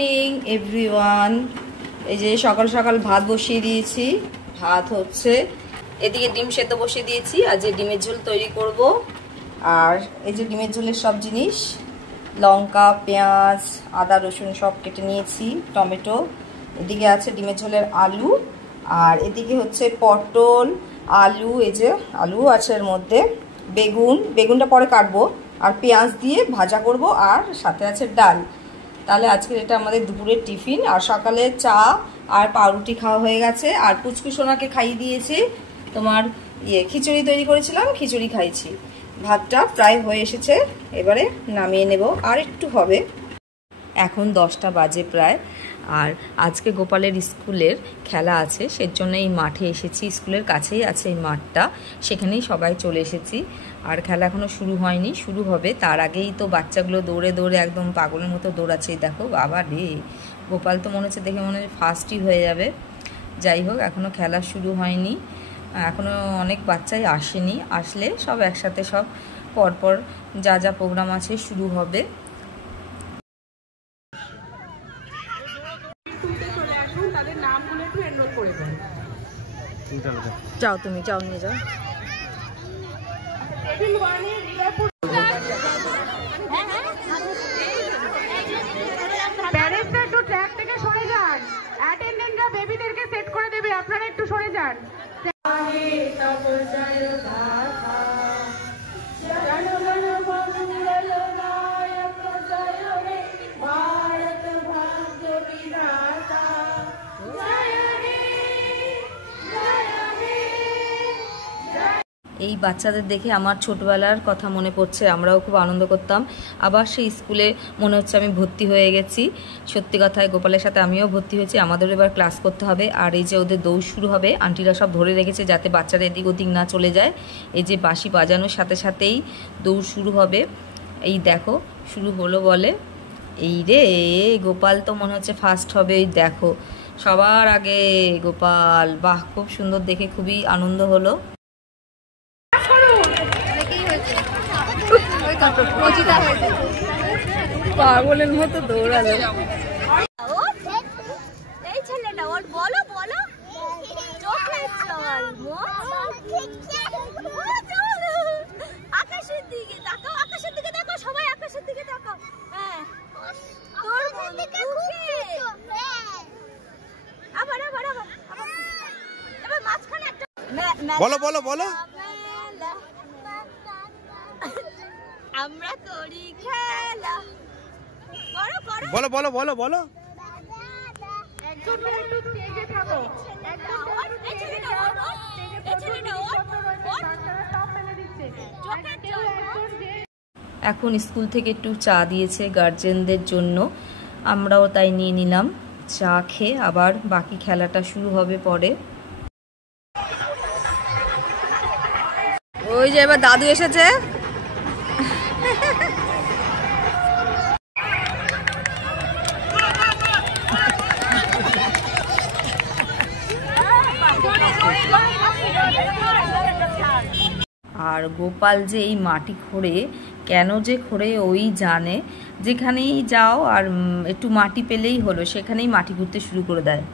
Morning everyone. এই যে সকাল সকাল ভাত বসিয়ে দিয়েছি, ভাত হচ্ছে, এদিকে ডিম সেদ্ধ বসিয়ে দিয়েছি, আর যে ডিমের ঝোল তৈরি করব। আর এই যে ডিমের ঝোলের সব জিনিস, লঙ্কা, পেঁয়াজ, আদা, রসুন সব কেটে নিয়েছি, টমেটো, এদিকে আছে ডিমের ঝোলের আলু, আর এদিকে হচ্ছে পটল, আলু, এই যে আলু আছে এর মধ্যে, বেগুনটা পরে কাটবো, আর পেঁয়াজ দিয়ে ভাজা করব, আর সাথে আছে ডাল। তাহলে আজকে এটা আমাদের দুপুরের টিফিন। আর সকালে চা আর পাউরুটি খাওয়া হয়ে গেছে, আর পুচকু সোনাকে খাইয়ে দিয়েছি, তোমার খিচুড়ি তৈরি করেছিলাম, খিচুড়ি খাইছি। ভাতটা প্রায় হয়ে এসেছে, এবারে নামিয়ে নেব, আর একটু হবে। এখন 10টা বাজে প্রায়। আর আজকে গোপালের স্কুলের খেলা আছে, সেজন্য এই মাঠে এসেছি। স্কুলের কাছেই আছে এই মাঠটা, সেখানেই সবাই চলে এসেছি। আর খেলা এখনও শুরু হয়নি, শুরু হবে। তার আগেই তো বাচ্চাগুলো দৌড়ে দৌড়ে একদম পাগলের মতো দৌড়াচ্ছে। দেখো বাবা রে, গোপাল তো মনে হচ্ছে, দেখে মনে হচ্ছে ফার্স্টই হয়ে যাবে। যাই হোক, এখনও খেলা শুরু হয়নি, এখনও অনেক বাচ্চাই আসেনি। আসলে সব একসাথে, সব পরপর যা যা প্রোগ্রাম আছে শুরু হবে। যাও তুমি, যাও নিয়ে যাও। প্যারেন্টসরা একটু ট্র্যাক থেকে সরে যান, অ্যাটেন্ডেন্টরা বেবিদেরকে সেট করে দেবে, আপনারা একটু সরে যান। এই বাচ্চাদের দেখে আমার ছোটবেলার কথা মনে পড়ছে, আমরাও খুব আনন্দ করতাম। আবার সেই স্কুলে মনে হচ্ছে আমি ভর্তি হয়ে গেছি। সত্যি কথায় গোপালের সাথে আমিও ভর্তি হয়েছি। আমাদেরও এবার ক্লাস করতে হবে। আর এই যে ওদের দৌড় শুরু হবে, আন্টিরা সব ধরে রেখেছে যাতে বাচ্চারা এদিক ওদিক না চলে যায়। এই যে বাঁশি বাজানোর সাথে সাথেই দৌড় শুরু হবে। এই দেখো শুরু হলো বলে। এই রে, গোপাল তো মনে হচ্ছে ফার্স্ট হবে। এই দেখো সবার আগে গোপাল, বাহ, খুব সুন্দর, দেখে খুবই আনন্দ হলো। পাগলের মতো দৌড়ালো। এই ছেলেটা ওর বলো বলো আকাশের দিকে তাকাও, আকাশের দিকে তাকাও, সবাই আকাশের দিকে তাকাও। হ্যাঁ, তোর বন্ধুকে আবার আবার আবার এবার মাঝখানে একটা বলো বলো বলো। আমরা করি খেলা, বলো বলো বলো বলো বলো। একজন একটু স্টেজে থাকো, এখন স্কুল থেকে একটু চা দিয়েছে গার্জেনদের জন্য, আমরাও তাই নিয়ে নিলাম। চা খেয়ে আবার বাকি খেলাটা শুরু হবে পরে। ওই যে এবার দাদু এসেছে। আর গোপাল যে এই মাটি খোঁড়ে, কেন যে খোঁড়ে ওই জানে। যেখানেই যাও আর একটু মাটি পেলেই হলো, সেখানেই মাটি ঘুরতে শুরু করে দেয়।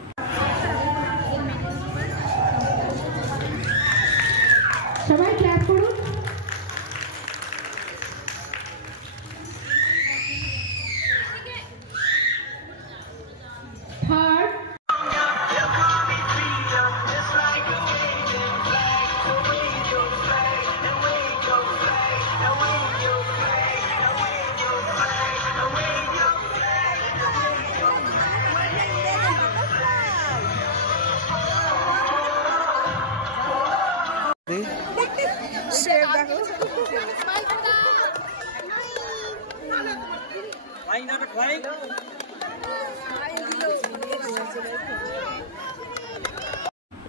সবাই ক্ল্যাপ করুন। থার্ড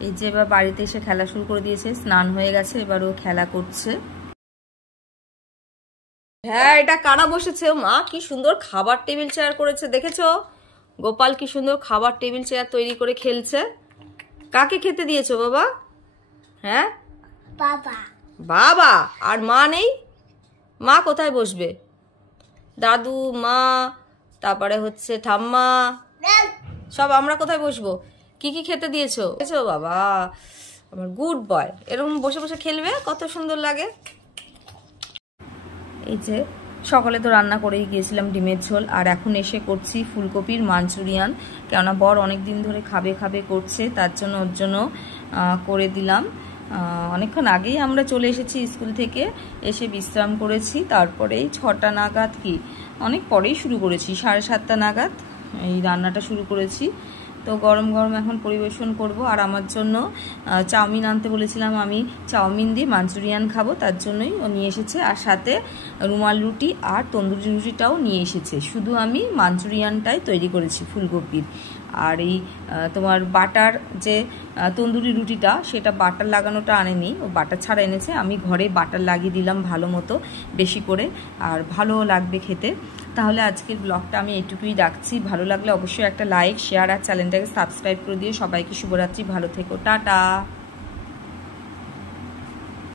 এই যে এবার বাড়িতে এসে খেলা শুরু করে দিয়েছে, স্নান হয়ে গেছে, এবার ও খেলা করছে। হ্যাঁ, এটা কারা বসেছে? মা কি সুন্দর খাবার টেবিল চেয়ার করেছে, দেখেছো? গোপাল কি সুন্দর খাবার টেবিল চেয়ার তৈরি করে খেলছে। কাকে খেতে দিয়েছো বাবা? হ্যাঁ, বাবা। বাবা আর মা নেই? মা কোথায় বসবে? দাদু, মা, তারপরে হচ্ছে ঠাম্মা, সব আমরা কোথায় বসবো? কি কি খেতে দিয়েছো? বাবা আমার গুড বয়, এরকম বসে বসে খেলবে, কত সুন্দর লাগে। এই যে সকালে তো রান্না করেই গিয়েছিলাম ডিমের ঝোল, আর এখন এসে করছি ফুলকপির মাঞ্চুরিয়ান, কেননা বর অনেক দিন ধরে খাবে খাবে করছে, তার জন্য ওর জন্য করে দিলাম। অনেকক্ষণ আগেই আমরা চলে এসেছি স্কুল থেকে, এসে বিশ্রাম করেছি, তারপরেই 6টা নাগাদ, কি অনেক পরেই শুরু করেছি, 7:30 নাগাদ এই রান্নাটা শুরু করেছি। তো গরম গরম এখন পরিবেশন করব। আর আমার জন্য চাউমিন আনতে বলেছিলাম, আমি চাউমিন দিয়ে মাঞ্চুরিয়ান খাবো, তার জন্যই ও নিয়ে এসেছে, আর সাথে রুমাল রুটি আর তন্দুরি রুটিটাও নিয়ে এসেছে। শুধু আমি মাঞ্চুরিয়ানটাই তৈরি করেছি ফুলকপির। আর এই তোমার বাটার যে তন্দুরি রুটিটা, সেটা বাটার লাগানোটা আনেনি, ও বাটার ছাড়া এনেছে। আমি ঘরে বাটার লাগিয়ে দিলাম ভালো মতো, বেশি করে, আর ভালোও লাগবে খেতে। তাহলে আজকের ব্লগটা আমি এইটুকুই রাখছি। ভালো লাগলে অবশ্যই একটা লাইক, শেয়ার আর চ্যানেলটাকে সাবস্ক্রাইব করে দিয়ে সবাইকে শুভরাত্রি, ভালো থেকো, টাটা।